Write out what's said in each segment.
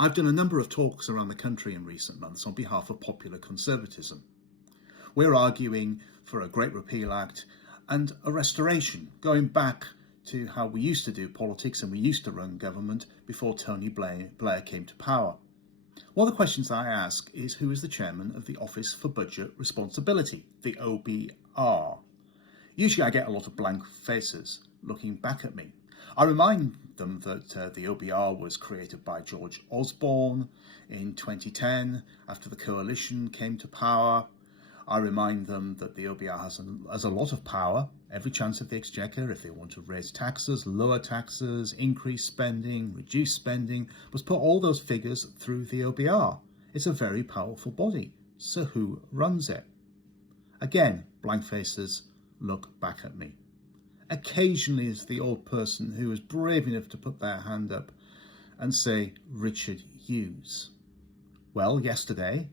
I've done a number of talks around the country in recent months on behalf of popular conservatism. We're arguing for a Great Repeal Act and a restoration, going back to how we used to do politics and we used to run government before Tony Blair came to power. One of the questions I ask is, who is the chairman of the Office for Budget Responsibility, the OBR? Usually I get a lot of blank faces looking back at me. I remind them that the OBR was created by George Osborne in 2010 after the coalition came to power. I remind them that the OBR has a lot of power, every chance of the exchequer, if they want to raise taxes, lower taxes, increase spending, reduce spending, must put all those figures through the OBR. It's a very powerful body. So who runs it? Again, blank faces look back at me. Occasionally is the old person who is brave enough to put their hand up and say, Richard Hughes. Well, yesterday,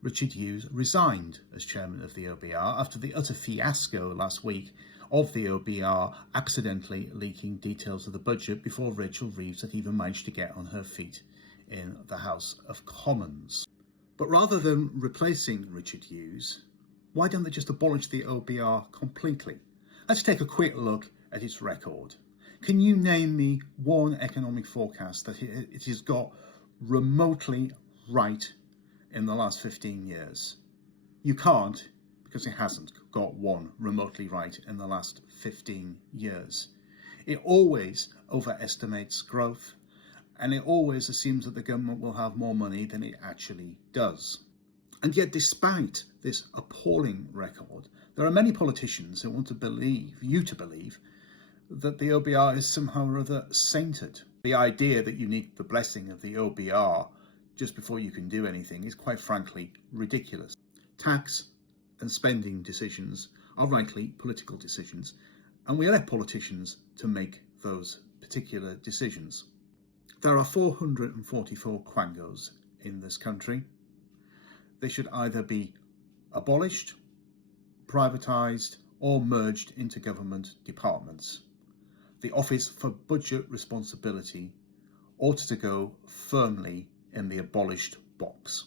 Richard Hughes resigned as chairman of the OBR after the utter fiasco last week of the OBR accidentally leaking details of the budget before Rachel Reeves had even managed to get on her feet in the House of Commons. But rather than replacing Richard Hughes, why don't they just abolish the OBR completely? Let's take a quick look at its record. Can you name me one economic forecast that it has got remotely right in the last 15 years? You can't, because it hasn't got one remotely right in the last 15 years. It always overestimates growth, and it always assumes that the government will have more money than it actually does. And yet, despite this appalling record, there are many politicians who want to believe that the OBR is somehow or other sainted. The idea that you need the blessing of the OBR just before you can do anything is quite frankly ridiculous. Tax and spending decisions are rightly political decisions, and we elect politicians to make those particular decisions. There are 444 quangos in this country. They should either be abolished, privatised, or merged into government departments. The Office for Budget Responsibility ought to go firmly in the abolished box.